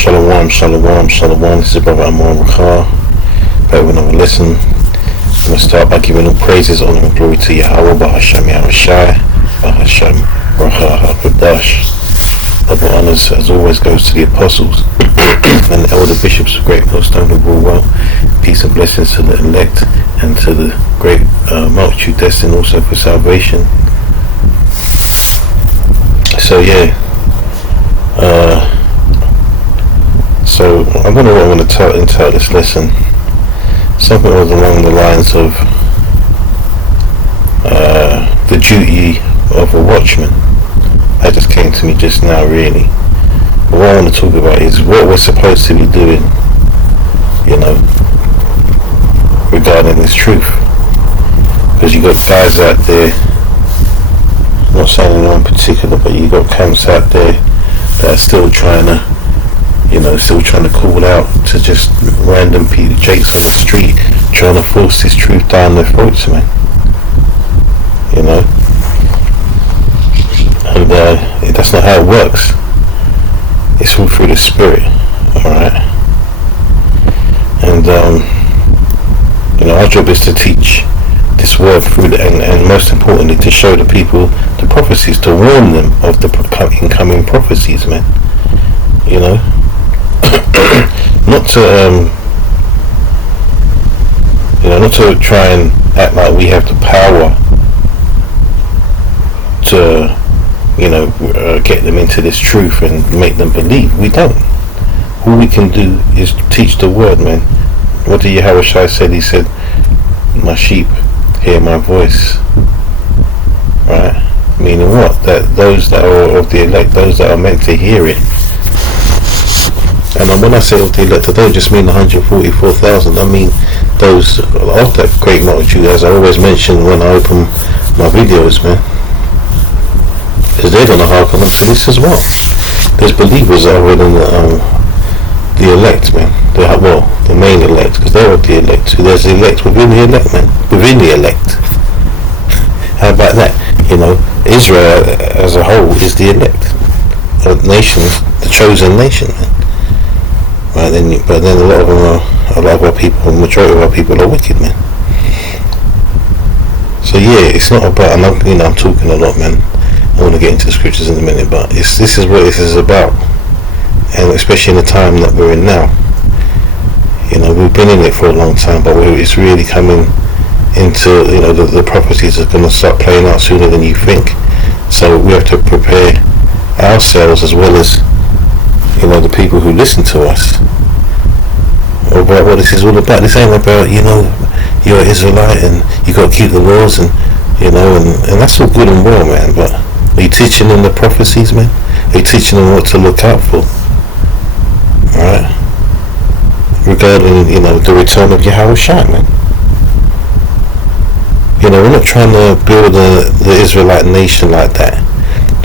Shalom, shalom, shalom. This is Brother Amar Rakhar. Back with another lesson. I'm going to start by giving all praises, honor and glory to Yahweh, Bahasham Yahushai, Bahasham Rakhar HaKadosh. Double honors, as always, goes to the apostles and the elder bishops of Great Millstone who rule well. Peace and blessings to the elect and to the great multitude destined also for salvation. So so I wonder what I want to entitle this lesson. Something along the lines of the duty of a watchman. That just came to me just now, really. But what I want to talk about is what we're supposed to be doing, regarding this truth. Because you got guys out there, not saying anyone in particular, but you got camps out there that are still trying to call out to just random people, jakes on the street, trying to force this truth down their throats, man. And that's not how it works. It's all through the Spirit, alright? And our job is to teach this word through and most importantly to show the people the prophecies, to warn them of the incoming prophecies, man. Not to try and act like we have the power to get them into this truth and make them believe. We don't. All we can do is teach the word, man. What did Yahushua said? He said, my sheep hear my voice, right? Meaning what? That those that are of the elect, those that are meant to hear it. And when I say of the elect, I don't just mean 144,000. I mean those of that great multitude, as I always mention when I open my videos, man. Because they're going to hearken unto this as well. There's believers that are within the elect, man. The main elect, because they're of the elect. So there's the elect within the elect, man. Within the elect. How about that? Israel as a whole is the elect. A nation, the chosen nation, man. Right, but then a lot of our people, the majority of our people are wicked, man. So it's not about, and I'm talking a lot, man. I want to get into the scriptures in a minute, but this is what this is about, and especially in the time that we're in now. We've been in it for a long time, but it's really coming into, the prophecies are going to start playing out sooner than you think. So we have to prepare ourselves as well as the people who listen to us about what this is all about. This ain't about you're an Israelite and you got to keep the laws and and that's all good and well, man, but are you teaching them the prophecies, man? Are you teaching them what to look out for? Alright? Regarding, the return of Yahushua, man. We're not trying to build the Israelite nation like that.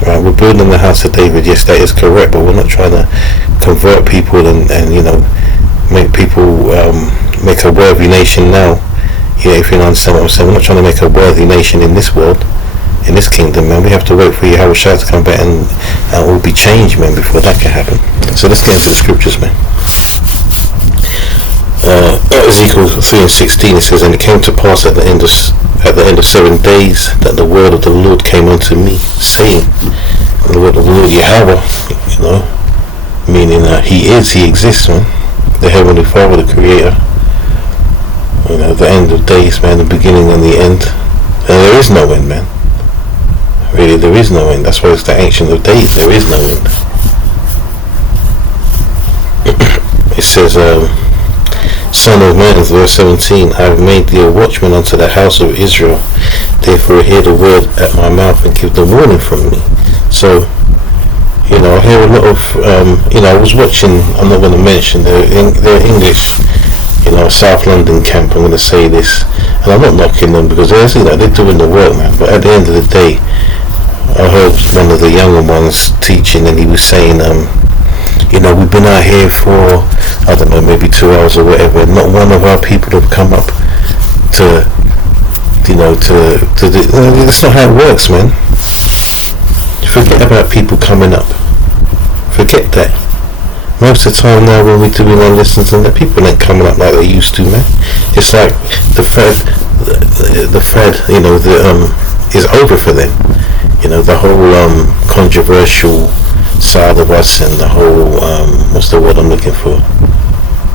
Right? We're building the house of David, yes, that is correct, but we're not trying to convert people and make people make a worthy nation now. If you understand what I'm saying, we're not trying to make a worthy nation in this world, in this kingdom, man. We have to wait for Yahushua to come back and we'll be changed, man, before that can happen. So let's get into the scriptures, man. Ezekiel 3:16, it says, and it came to pass at the end of 7 days that the word of the Lord came unto me, saying, the word of the Lord Yahweh, meaning he exists, man, the heavenly Father, the creator, the end of days, man, the beginning and the end, and there is no end, man. Really, there is no end. That's why it's the ancient of days. There is no end. It says, Son of man, verse 17, I have made thee a watchman unto the house of Israel. Therefore hear the word at my mouth and give the warning from me. So, I hear a lot of, I was watching, I'm not going to mention, they're English, South London camp, I'm going to say this, and I'm not knocking them because they're doing the work, man, but at the end of the day, I heard one of the younger ones teaching and he was saying, we've been out here for, I don't know, maybe 2 hours or whatever, not one of our people have come up to that's not how it works, man. Forget about people coming up. Forget that. most of the time now when we're doing our lessons and the people ain't coming up like they used to, man. It's like the Fed, is over for them. The whole controversial side of us and the whole what's the word I'm looking for?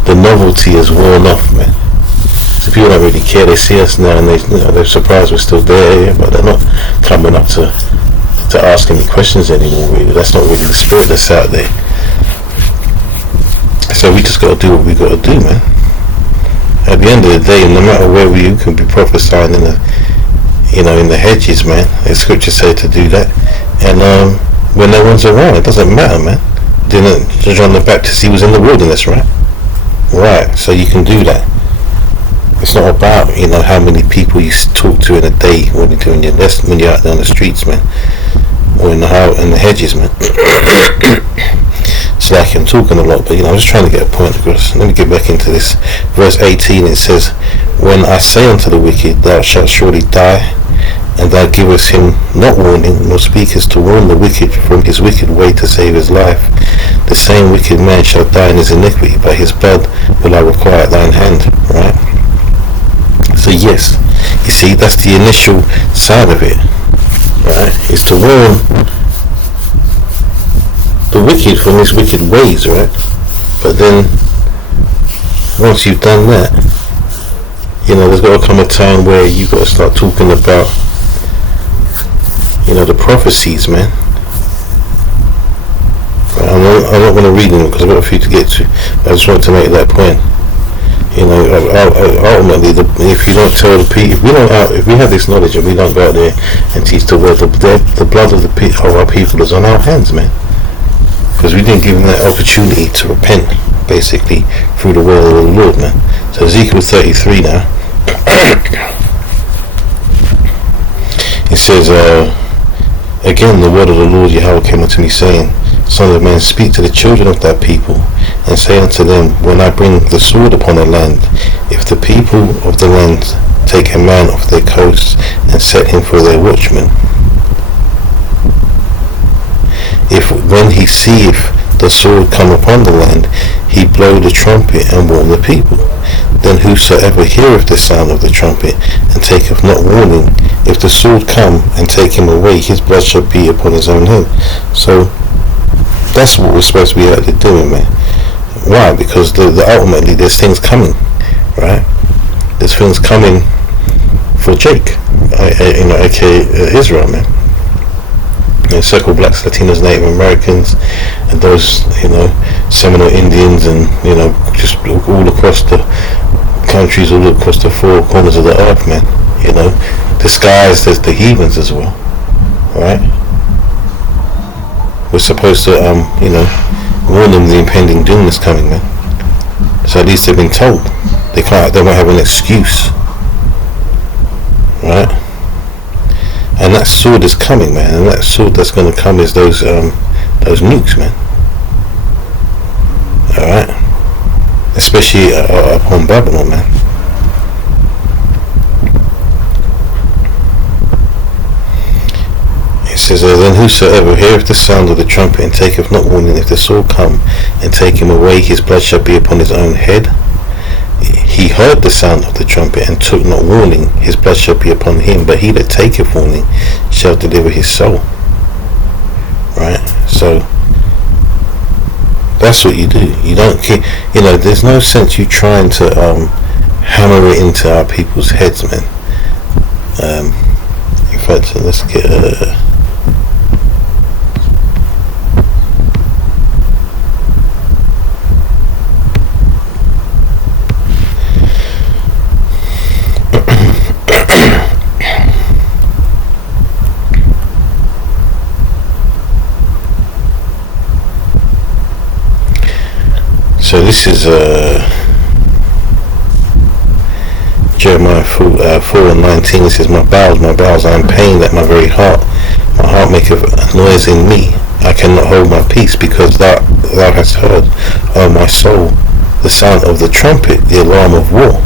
The novelty is worn off, man. So people don't really care. They see us now and they're surprised we're still there, but they're not coming up to asking me questions anymore. Really, that's not really the spirit that's out there. So we just got to do what we got to do, man. At the end of the day, no matter where you can be prophesying in the hedges, man. The scriptures say to do that, and when no one's around, it doesn't matter, man. Didn't John the Baptist? He was in the wilderness, right? Right. So you can do that. It's not about how many people you talk to in a day when you're doing your lesson, when you're out there on the streets, man, or in the hedges, man. It's like I'm talking a lot, but I'm just trying to get a point across. Let me get back into this. Verse 18, it says, "When I say unto the wicked, thou shalt surely die, and thou givest him not warning, nor speakest to warn the wicked from his wicked way to save his life, the same wicked man shall die in his iniquity, by his blood will I require at thine hand." Right? So yes, you see, that's the initial side of it, right? Is to warn the wicked from his wicked ways, right? But then once you've done that, there's got to come a time where you've got to start talking about the prophecies, man. Right? I'm not going to read them because I've got a few to get to, but I just wanted to make that point. Ultimately, if you don't tell the people, if we have this knowledge and we don't go out there and teach the word, the blood of our people is on our hands, man. Because we didn't give them that opportunity to repent, basically, through the word of the Lord, man. So Ezekiel 33 now. It says, again, the word of the Lord Yahweh came unto me, saying, Son of man, speak to the children of that people, and say unto them, when I bring the sword upon the land, if the people of the land take a man off their coasts and set him for their watchman, if when he seeth the sword come upon the land, he blow the trumpet and warn the people, then whosoever heareth the sound of the trumpet and taketh not warning, if the sword come and take him away, his blood shall be upon his own head. So that's what we're supposed to be out there doing, man. Why? Because ultimately there's things coming, right? There's things coming for Jake, aka Israel, man. Circle blacks, Latinos, Native Americans, and those, Seminole Indians, and just all across the countries, all across the four corners of the earth, man. Disguised as the heathens as well, right? We're supposed to, warn them the impending doom that's coming, man. So at least they've been told. They won't have an excuse, right? And that sword is coming, man. And that sword that's going to come is those nukes, man. All right, especially upon Babylon, man. It says, then whosoever heareth the sound of the trumpet and taketh not warning, if the sword come and take him away, his blood shall be upon his own head. He heard the sound of the trumpet and took not warning, his blood shall be upon him, but he that taketh warning shall deliver his soul. Right? So that's what you do. You don't keep, there's no sense you trying to hammer it into our people's heads, man. In fact, let's get so this is Jeremiah 4:19. It says, my bowels, I am pained at my very heart. My heart maketh a noise in me. I cannot hold my peace, because thou hast heard, O my soul, the sound of the trumpet, the alarm of war.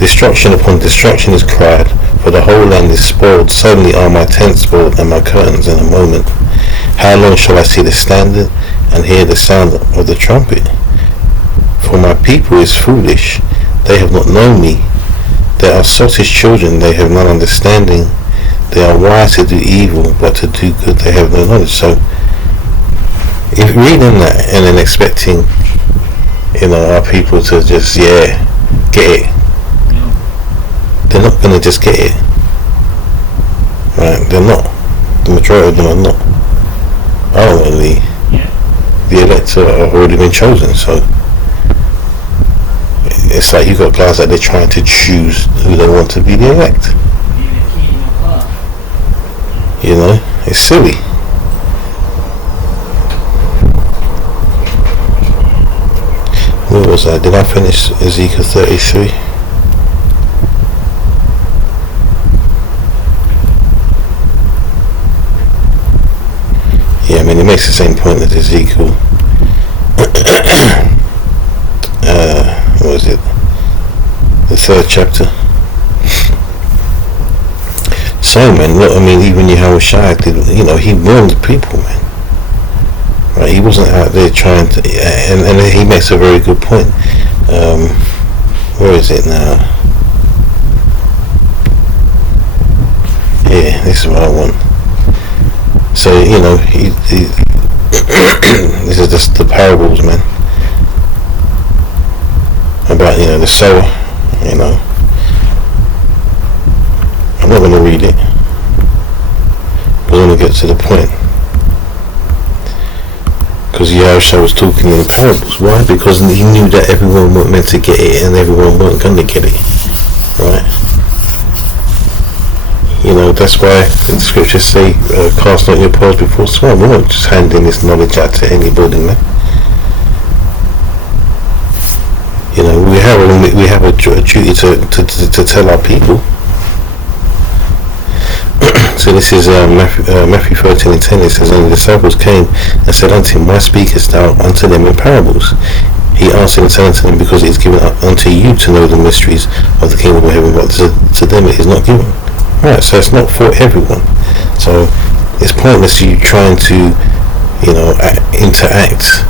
Destruction upon destruction is cried, for the whole land is spoiled. Suddenly are my tents spoiled, and my curtains in a moment. How long shall I see the standard, and hear the sound of the trumpet. For my people is foolish, they have not known me. They are sottish children, they have no understanding. They are wise to do evil, but to do good they have no knowledge. So, if reading that and then expecting, our people to just, get it, they're not going to just get it. Right? They're not. The majority of them are not. Ultimately, the elect have already been chosen, so it's like you got guys that they're trying to choose who they want to be the elect. It's silly. Where was I? Did I finish Ezekiel 33? Yeah, I mean, it makes the same point that Ezekiel. What was it? The 3rd chapter. So, man, look, I mean, even Yahushua did, he warned the people, man. Right? He wasn't out there trying to, and he makes a very good point. Where is it now? Yeah, this is what I want. So, he this is just the parables, man. About, the sower, I'm not going to read it, but I'm going to get to the point. Because Yahushua was talking in parables. Why? Because he knew that everyone weren't meant to get it and everyone weren't going to get it. Right? That's why the scriptures say, cast not your pearls before swine. We're not just handing this knowledge out to anybody, man. We have a duty to tell our people. So this is Matthew 13:10. It says, and the disciples came and said unto him, why speakest thou unto them in parables? He answered and said unto them, because it is given unto you to know the mysteries of the kingdom of heaven, but to them it is not given. Right, so it's not for everyone. So it's pointless you trying to, interact.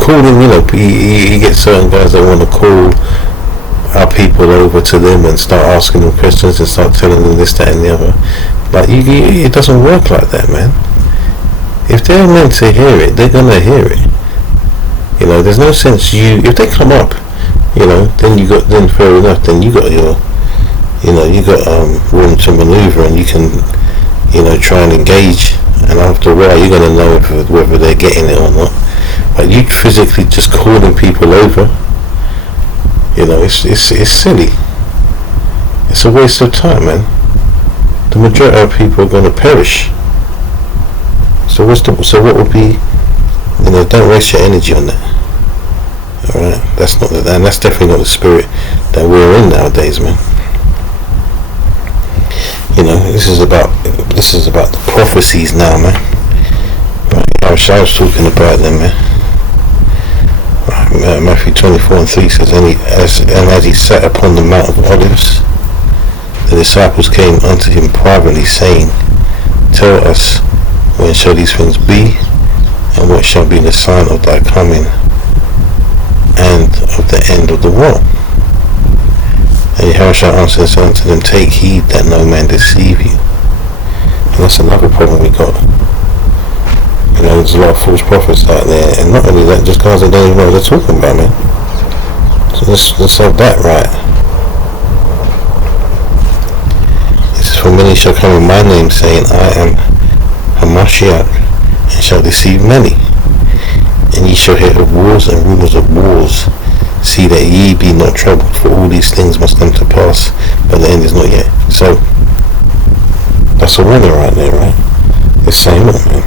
Calling, you get certain guys that want to call our people over to them and start asking them questions and start telling them this, that and the other. Like, it doesn't work like that, man. If they're meant to hear it, they're gonna hear it. There's no sense if they come up, then fair enough, then you got your, you got room to maneuver and you can, try and engage, and after a while you're gonna know whether they're getting it or not. But you physically just calling people over, it's silly. It's a waste of time, man. The majority of people are going to perish. So what would be, don't waste your energy on that. Alright, that's definitely not the spirit that we're in nowadays, man. This is about the prophecies now, man. Right, I was talking about them, man. Matthew 24:3 says, and as he sat upon the Mount of Olives, the disciples came unto him privately, saying, tell us, when shall these things be, and what shall be the sign of thy coming, and of the end of the world? And Yahushua answered and said unto them, take heed that no man deceive you. And that's another problem we got. There's a lot of false prophets out there, and not only that, just guys that don't even know what they're talking about, man. So let's have that right. It says, for many shall come in my name, saying, I am Hamashiach, and shall deceive many. And ye shall hear of wars and rumors of wars. See that ye be not troubled, for all these things must come to pass, but the end is not yet. So that's a warning right there, right? It's saying, look, man,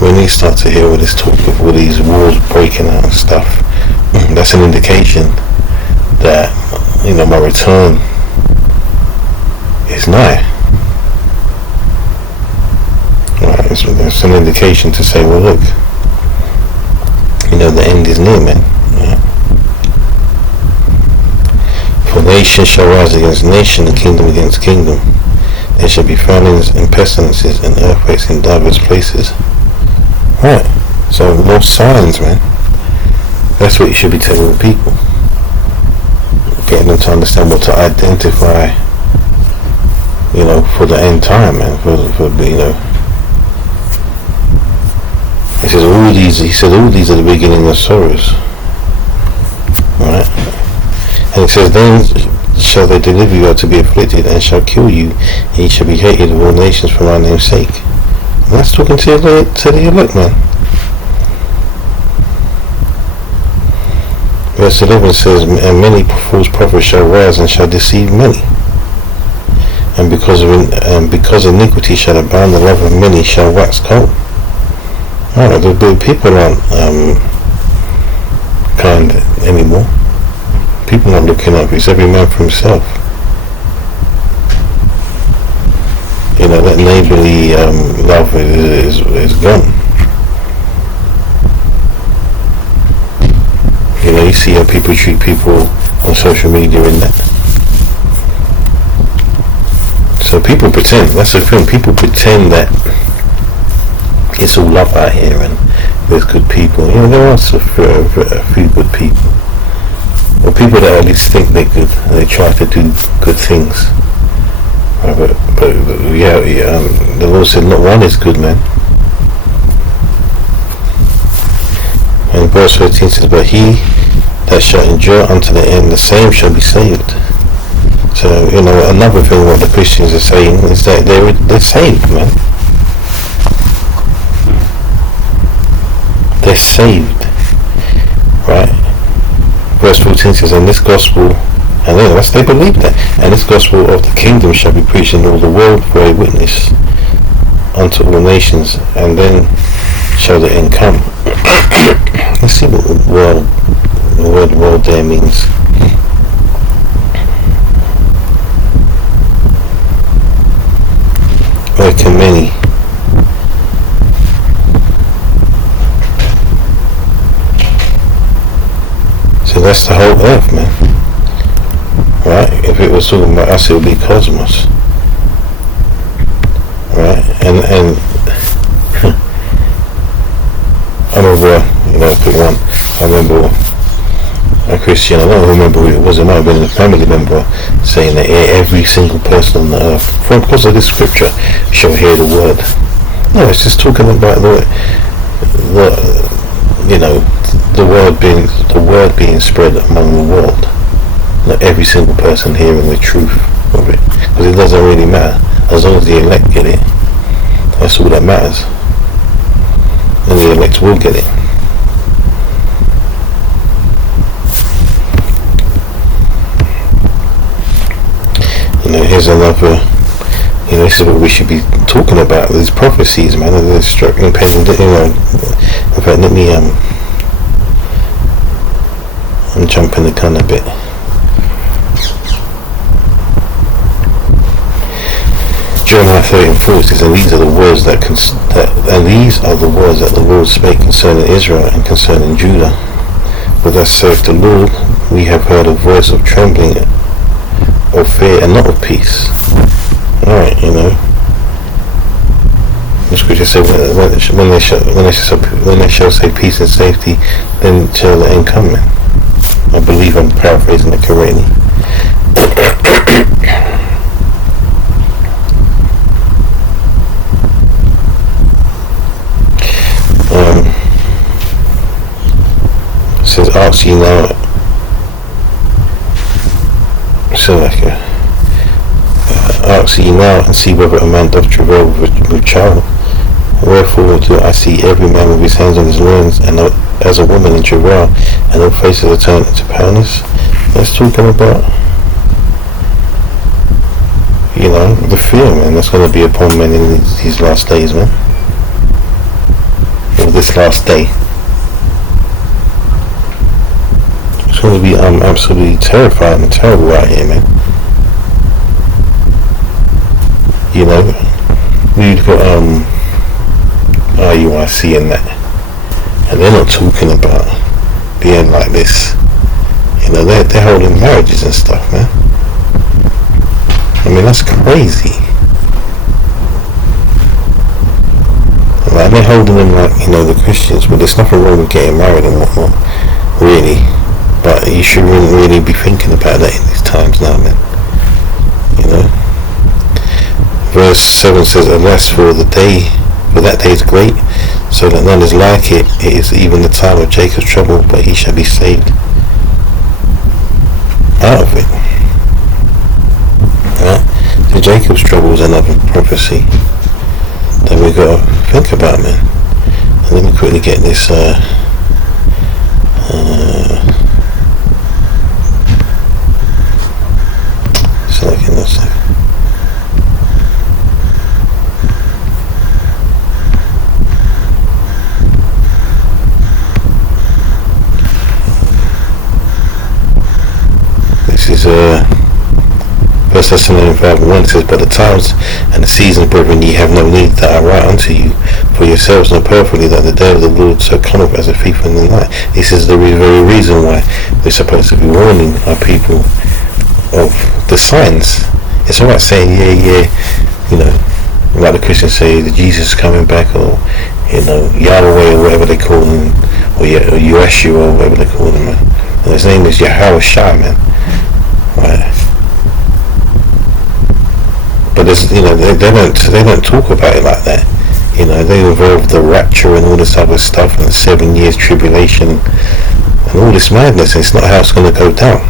when you start to hear all this talk of all these wars breaking out and stuff, that's an indication that my return is nigh. Right, it's an indication to say, well, look, the end is near, man. Right? For nation shall rise against nation, and kingdom against kingdom. There shall be famines and pestilences and earthquakes in divers places. Right. So more signs, man. That's what you should be telling the people. Getting them to understand what to identify, for the end time, man. He said all these are the beginning of sorrows. Right? And it says, then shall they deliver you out to be afflicted, and shall kill you, and ye shall be hated of all nations for my name's sake. And that's talking to the elect, man. Verse 11 says, and many false prophets shall rise and shall deceive many. And because iniquity shall abound, the love of many shall wax cold. Alright, the people aren't kind anymore. People aren't looking up. It's every man for himself. That neighbourly love is gone. You see how people treat people on social media and that. So people pretend. That's the thing. People pretend that it's all love out here and there's good people. There are a few good people. Or people that at least think they're good. They try to do good things. But the Lord said not one is good, man. And verse 13 says, but he that shall endure unto the end, the same shall be saved. So, another thing what the Christians are saying is that they're saved, man. They're saved. Right? Verse 14 says, and this gospel, and they believe that, and this gospel of the kingdom shall be preached in all the world for a witness unto all nations, and then shall the end come. Let's see what the word world there means. Reckon many. So that's the whole earth, man. Right? If it was talking about us, it would be cosmos. Right? And I remember, quick one. I remember a Christian, I don't remember who it was, it might have been a family member, saying that every single person on the earth, because of this scripture, shall hear the word. No, it's just talking about the word being spread among the world. Not every single person hearing the truth of it, because it doesn't really matter as long as the elect get it. That's all that matters, and the elect will get it. Here's another. This is what we should be talking about. These prophecies, man. They're striking pain. In fact, let me I'm jumping the gun a bit. Jeremiah 13:4 says, and these are the words that the Lord spake concerning Israel and concerning Judah. For thus saith the Lord, we have heard a voice of trembling, of fear, and not of peace. Alright, the scripture says, when they shall say peace and safety, then shall the end come. I believe I'm paraphrasing it correctly. It says, ask ye now. Ask ye now and see whether a man doth travail with child. Wherefore do I see every man with his hands on his loins, and as a woman in travail, and all faces are turned into paleness. Let's talking about, the fear, man, that's going to be upon men in these last days, man. Or this last day. It's going to be absolutely terrifying and terrible out here, man. We've got RUIC and that, and they're not talking about being like this. They're holding marriages and stuff, man. I mean, that's crazy. Like, they're holding them like, the Christians, but there's nothing wrong with getting married and whatnot, really. But you shouldn't really be thinking about that in these times now, man. Verse 7 says, alas, for that day is great, so that none is like it. It is even the time of Jacob's trouble, but he shall be saved out of it. Right? So Jacob's trouble is another prophecy that we've got to think about, man. And let me quickly get this selecting this. This is 1 Thessalonians 5:1. It says, but the times and the seasons, brethren, ye have no need that I write unto you, for yourselves know perfectly that the day of the Lord so cometh as a thief in the night. This is the very reason why we're supposed to be warning our people of the signs. It's alright saying, like the Christians say, that Jesus is coming back, or Yahweh, or whatever they call him, or Yeshua, or whatever they call him, man. And his name is Yahweh Shai, man. Right. But there's, they don't talk about it like that. They involve the rapture and all this other stuff, and 7 years tribulation and all this madness. It's not how it's going to go down.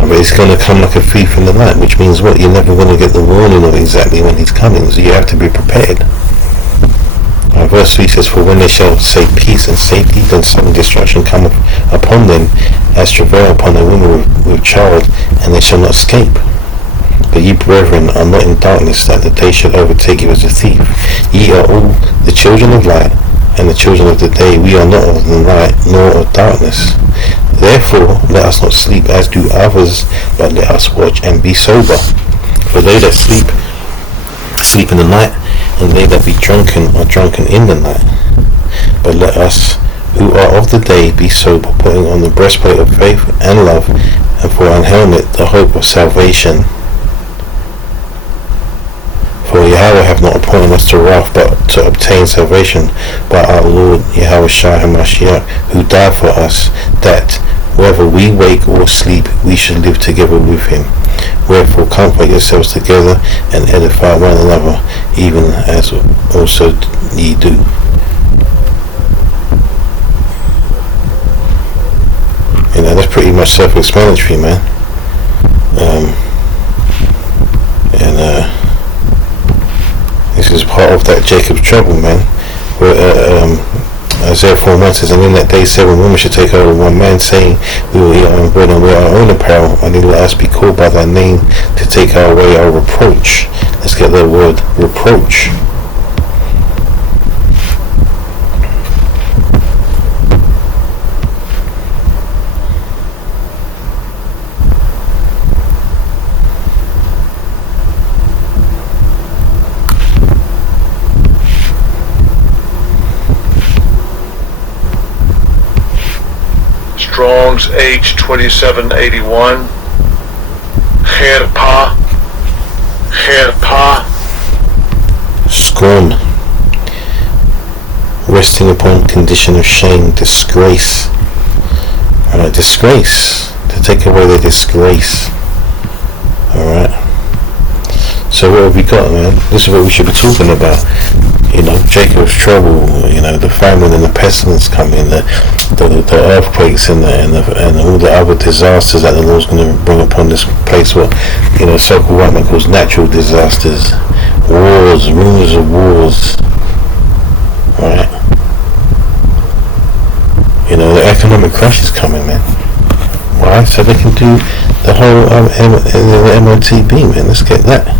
But it's going to come like a thief in the night, which means what? You're never going to get the warning of exactly when he's coming, so you have to be prepared. Verse 3 says, for when they shall say peace and safety, then sudden destruction cometh upon them, as travail upon a woman with child, and they shall not escape. But ye, brethren, are not in darkness, that the day should overtake you as a thief. Ye are all the children of light, and the children of the day. We are not of the night, nor of darkness. Therefore, let us not sleep as do others, but let us watch and be sober. For they that sleep in the night, and they that be drunken are drunken in the night. But let us who are of the day be sober, putting on the breastplate of faith and love, and for an helmet the hope of salvation. For Yahweh hath not appointed us to wrath, but to obtain salvation by our Lord Yahweh Shai HaMashiach, who died for us, that whether we wake or sleep, we should live together with him. Wherefore comfort yourselves together and edify one another, even as also ye do. That's pretty much self-explanatory, man. This is part of that Jacob's trouble, man. Isaiah 4:1 says, and in that day 7 women shall take hold of one man, saying, we will eat our own bread and wear our own apparel, and then let us be called by thy name to take away our reproach. Let's get that word, reproach. Strong's H2781. Herpa. Scorn. Resting upon condition of shame, disgrace. Alright, disgrace. To take away the disgrace. Alright. So what have we got, man? This is what we should be talking about. Jacob's trouble, the famine and the pestilence coming, the earthquakes and all the other disasters that the Lord's going to bring upon this place. What so-called white man calls natural disasters, wars, rumors of wars. Right? The economic crash is coming, man. Why? So they can do the whole MOTB, man. Let's get that.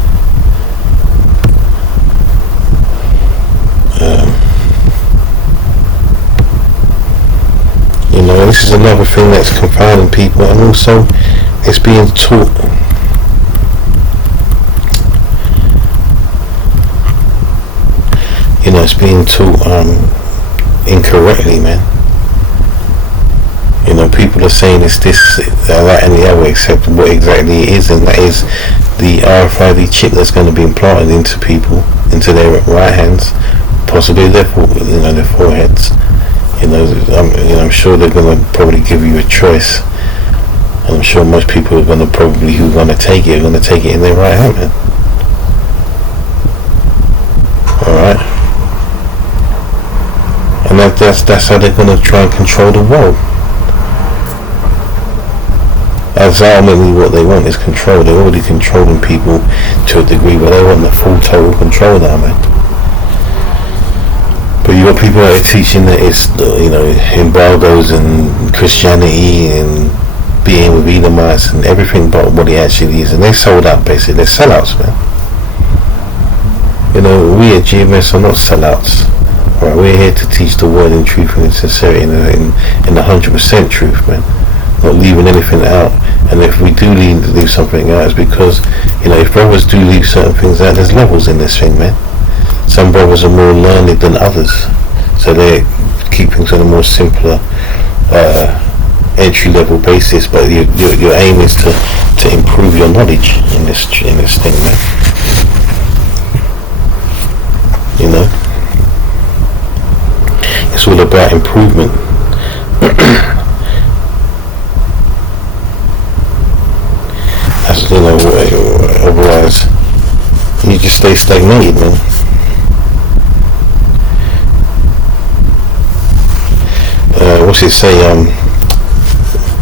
This is another thing that's confounding people, and also it's being taught. It's being taught incorrectly, man. People are saying it's this, that, and the other, except what exactly it is, and that is the RFID chip that's going to be implanted into people. into their right hands, possibly their foreheads. I'm sure they're going to probably give you a choice. And I'm sure most people are going to probably who are going to take it are going to take it in their right hand, man. All right. And that's how they're going to try and control the world. That's ultimately what they want is control. They're already controlling people to a degree, but they want the full total control now, man. But you got people that are teaching that it's embargoes and Christianity and being with Edomites and everything but what it actually is, and they sold out basically. They're sellouts, man. We at GMS are not sellouts. Right, we're here to teach the word in truth and in sincerity and in 100% truth, man. Not leaving anything out. And if we do leave something out, it's because, if brothers do leave certain things out, there's levels in this thing, man. Some brothers are more learned than others, so they keep things on a more simpler entry level basis. But your aim is to improve your knowledge in this thing, man. It's all about improvement. Otherwise you just stay stagnated, man. What's it say?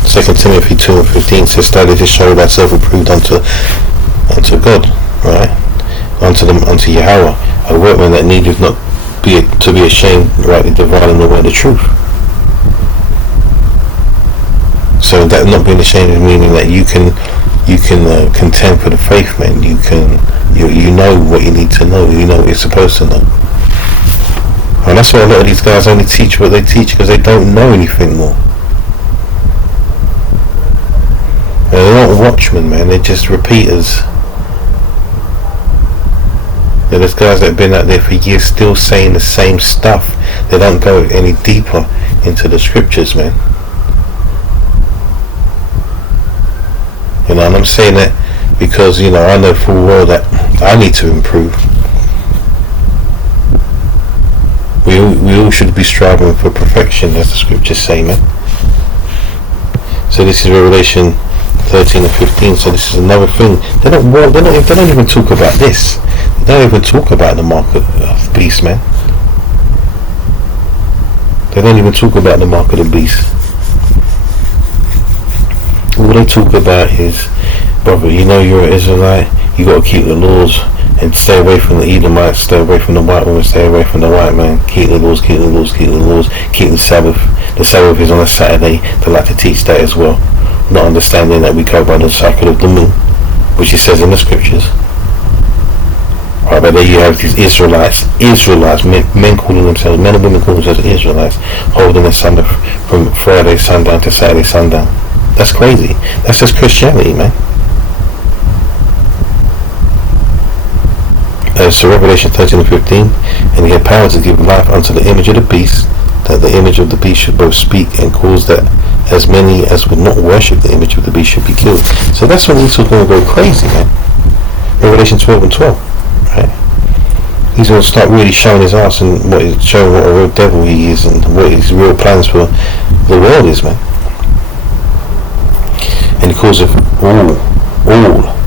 2 Timothy 2:15 says, "Study to show thyself approved unto God, right? Unto Yahweh, a workman that needeth not to be ashamed, rightly dividing the word of truth." So that not being ashamed is meaning that you can contend for the faith, man. You know what you need to know. You know what you're supposed to know. And that's why a lot of these guys only teach what they teach because they don't know anything more. They're not watchmen, man. They're just repeaters. There's guys that have been out there for years still saying the same stuff. They don't go any deeper into the scriptures, man. And I'm saying that because, I know full well that I need to improve. We all should be striving for perfection, as the scriptures say, man. So this is Revelation 13 and 15. So this is another thing. They don't even talk about this. They don't even talk about the mark of the beast, man. They don't even talk about the mark of the beast. All they talk about is, brother, you're an Israelite, you got to keep the laws and stay away from the Edomites, stay away from the white woman, stay away from the white man, keep the laws, keep the laws, keep the laws, keep the Sabbath. The Sabbath is on a Saturday. They like to teach that as well, not understanding that we go by the cycle of the moon, which it says in the scriptures. Right, but there you have these Israelites, men calling themselves, men and women calling themselves Israelites, holding their Sabbath from Friday sundown to Saturday sundown. That's crazy. That's just Christianity, man. So Revelation 13 and 15, and he had power to give life unto the image of the beast, that the image of the beast should both speak and cause that as many as would not worship the image of the beast should be killed. So that's when he's going to go crazy, man. Revelation 12 and 12, right? He's going to start really showing his ass and showing what a real devil he is and what his real plans for the world is, man. And he calls it all,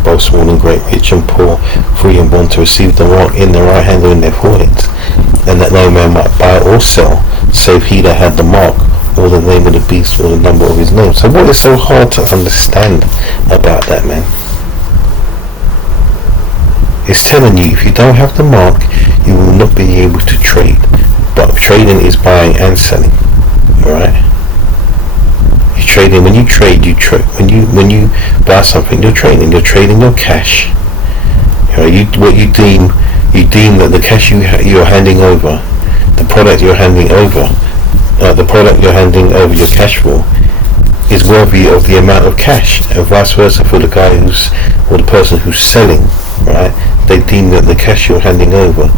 both small and great, rich and poor, free and bond, to receive the mark in their right hand or in their foreheads, and that no man might buy or sell, save he that had the mark, or the name of the beast, or the number of his name. So what is so hard to understand about that, man? It's telling you, if you don't have the mark, you will not be able to trade. But trading is buying and selling, alright? Trading, when you trade, when you buy something, you're trading your cash. You deem that the cash you're handing over, the product you're handing over your cash for, is worthy of the amount of cash, and vice versa for the guy or the person who's selling, right? They deem that the cash you're handing over,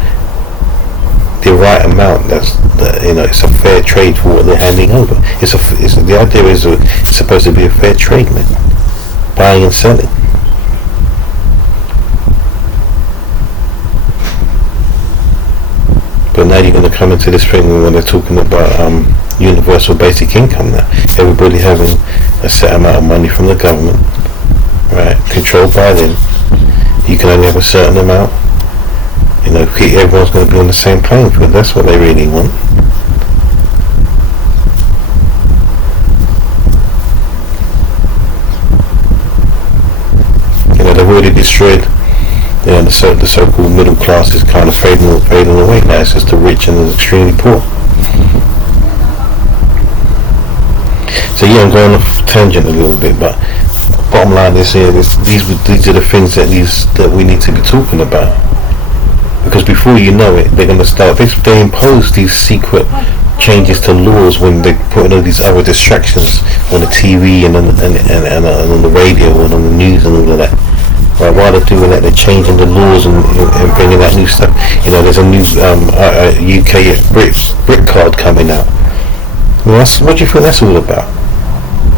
the right amount. It's a fair trade for what they're handing over. The idea is it's supposed to be a fair trade, man. Buying and selling. now you're going to come into this thing when they're talking about universal basic income now. Everybody having a set amount of money from the government, right, controlled by them. You can only have a certain amount. You know, everyone's going to be on the same playing field. That's what they really want. You know, they've already destroyed. You know, the so-called middle class is kind of fading away now. It's just the rich and the extremely poor. So yeah, I'm going off tangent a little bit, but bottom line is here: these are the things that we need to be talking about. Because before you know it, they're going to start. They impose these secret changes to laws when they put in all these other distractions on the TV and on the radio and on the news and all of that. Right, while they're doing that, they're changing the laws and bringing that new stuff. You know, there's a new UK brick card coming out. Well, what do you think that's all about?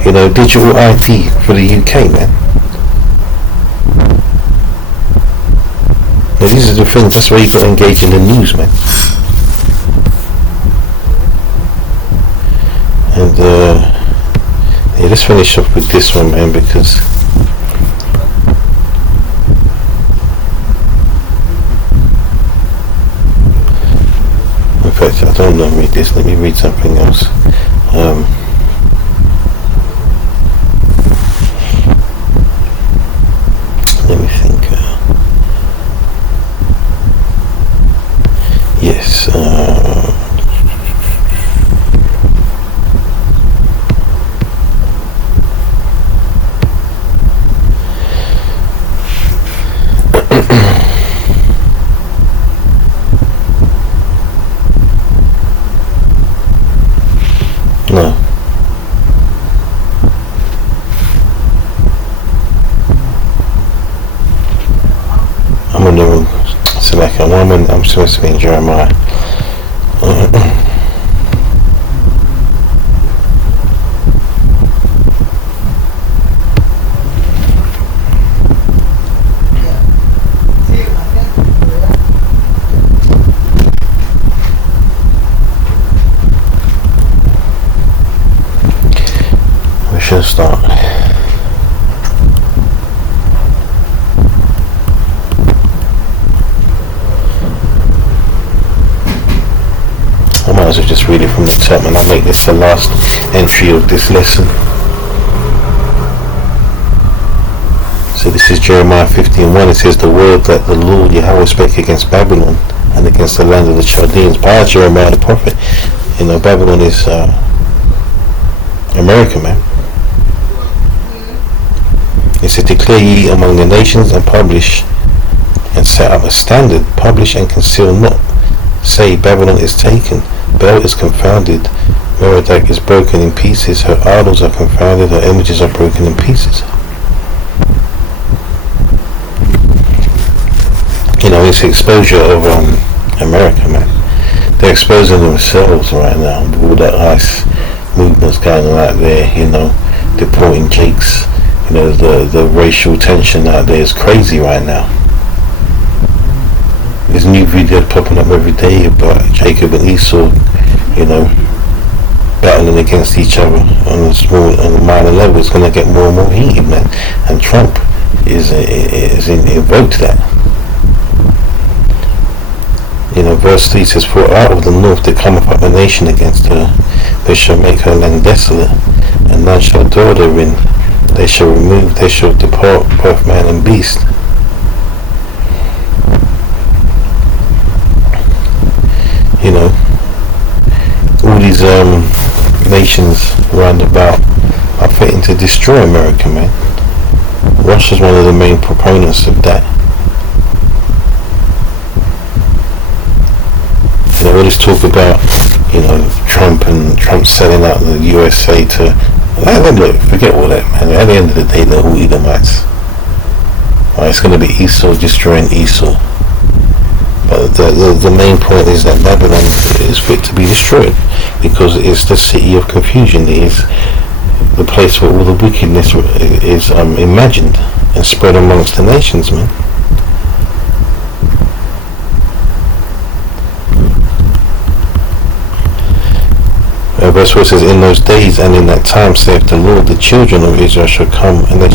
You know, digital ID for the UK, man. Now, these are the things. That's why you got to engage in the news, man. And yeah, let's finish off with this one, man, because in fact, I don't know. Read this. Let me read something else. Let me think. Yes. No. I'm on the wrong select. I'm supposed to be in Jeremiah. We should start. I might as well just read it from the top, and I'll make this the last entry of this lesson. So this is Jeremiah 15:1. It says, "The word that the Lord Yahweh spake against Babylon and against the land of the Chaldeans by Jeremiah the prophet." You know, Babylon is America, man. It said, "Declare ye among the nations and publish and set up a standard. Publish and conceal not. Say, Babylon is taken. Bel is confounded. Merodach is broken in pieces. Her idols are confounded. Her images are broken in pieces." You know, it's exposure of America, man. They're exposing themselves right now. All that ICE movements going on out there, you know, deporting Jakes. You know, the racial tension out there is crazy right now. There's new videos popping up every day about Jacob and Esau, you know, battling against each other on a minor level. It's going to get more and more heated, man. And Trump is invoked that. You know, verse 3 says, "For out of the north there cometh up a nation against her. They shall make her land desolate, and none shall dwell therein. They shall remove, they shall depart, both man and beast." You know, all these nations round about are threatening to destroy America, man. Russia's one of the main proponents of that. You know, all this talk about, you know, Trump selling out the USA to, look, forget all that, man. At the end of the day, they're all Edomites. Right, it's going to be Esau destroying Esau. But the main point is that Babylon is fit to be destroyed because it's the city of confusion. It is the place where all the wickedness is imagined and spread amongst the nations, man. Verse 4 says, in those days and in that time, saith the Lord, the children of Israel shall come, and they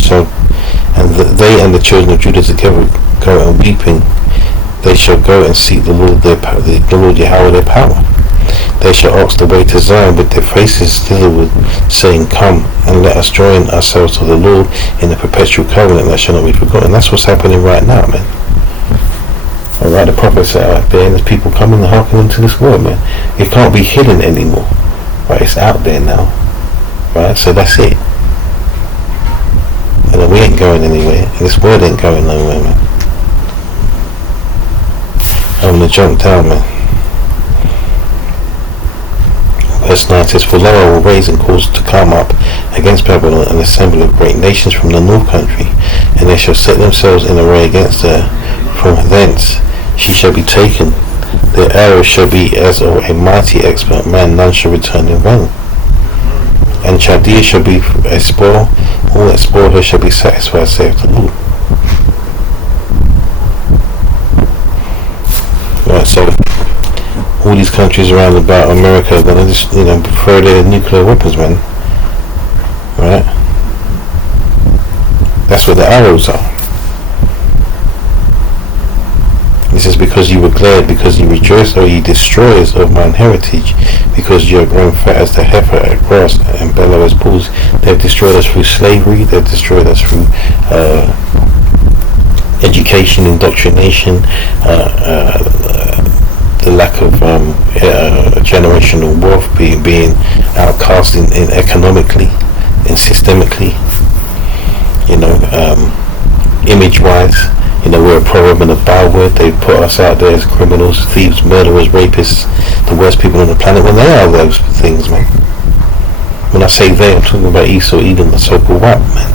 and the children of Judah together go and weeping. They shall go and seek the Lord Yahweh their power. They shall ask the way to Zion with their faces thitherward, saying, come, and let us join ourselves to the Lord in a perpetual covenant that shall not be forgotten. That's what's happening right now, man. Alright, the prophets are out there, and there's people coming and hearkening to this word, man. It can't be hidden anymore. Right, it's out there now. Right, so that's it. And we ain't going anywhere. And this word ain't going nowhere, man. I'm gonna jump down, man. Verse 9 says, for lo, I will raise and cause to come up against Babylon an assembly of great nations from the north country, and they shall set themselves in array against her. From thence she shall be taken. Their arrows shall be as of a mighty expert man, none shall return in vain. And Chaldea shall be a spoil, all that spoil her shall be satisfied, saith the Lord. Right, so all these countries around about America are gonna just, throw their nuclear weapons, man. Right? That's where the arrows are. It says, because you were glad, because you rejoiced, O ye destroyers of mine heritage, because you are grown fat as the heifer at grass and bellow as bulls. They have destroyed us through slavery, they have destroyed us through education, indoctrination, the lack of generational wealth, being outcast in economically and systemically, image-wise. We're a proverb and a byword. They put us out there as criminals, thieves, murderers, rapists, the worst people on the planet, when they are those things, man. When I say they, I'm talking about Esau, Edom, the so-called white man.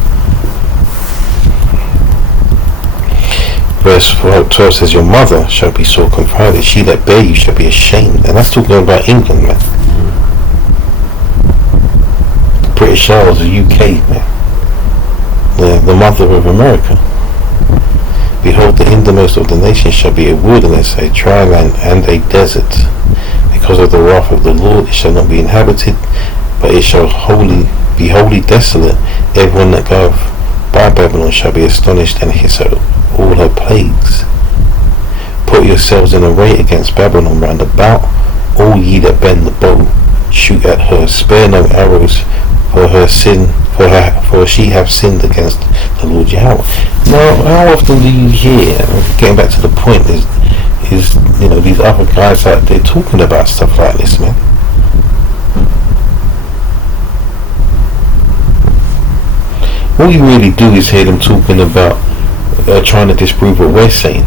Verse 12 says, your mother shall be sore confounded, she that bare you shall be ashamed. And that's talking about England, man. The British Isles, the UK, man. The mother of America. Behold, the hindermost of the nations shall be a wilderness, a dry land, and a desert. Because of the wrath of the Lord it shall not be inhabited, but it shall be wholly desolate. Everyone that goeth by Babylon shall be astonished and hiss at all her plagues. Put yourselves in array against Babylon round about, all ye that bend the bow. Shoot at her, spare no arrows, for her sin, for she have sinned against the Lord Yahweh. Now, how often do you hear, getting back to the point, is these other guys out there talking about stuff like this, man? All you really do is hear them talking about trying to disprove what we're saying.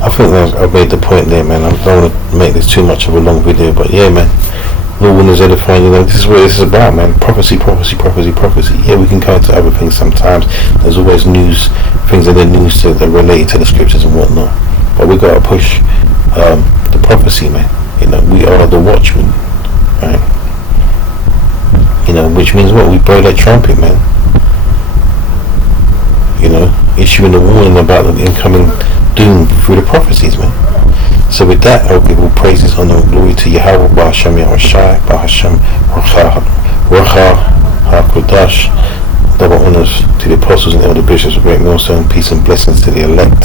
I think I've made the point there, man. I don't want to make this too much of a long video, but yeah, man. Lord willing is edifying, this is what this is about, man. Prophecy. Yeah, we can go into other things sometimes. There's always news, things in the news that are related to the scriptures and whatnot. But we got to push the prophecy, man. We are the watchmen, right? Which means what? We blow that trumpet, man. Issuing a warning about the incoming doom through the prophecies, man. So with that, I'll give all praises, honor, and glory to Yahweh, Ba'ashem Yahushai, Ba'ashem Racha HaKodash. Double honors to the apostles and elder bishops of Great Millstone. Peace and blessings to the elect.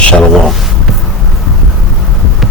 Shalom.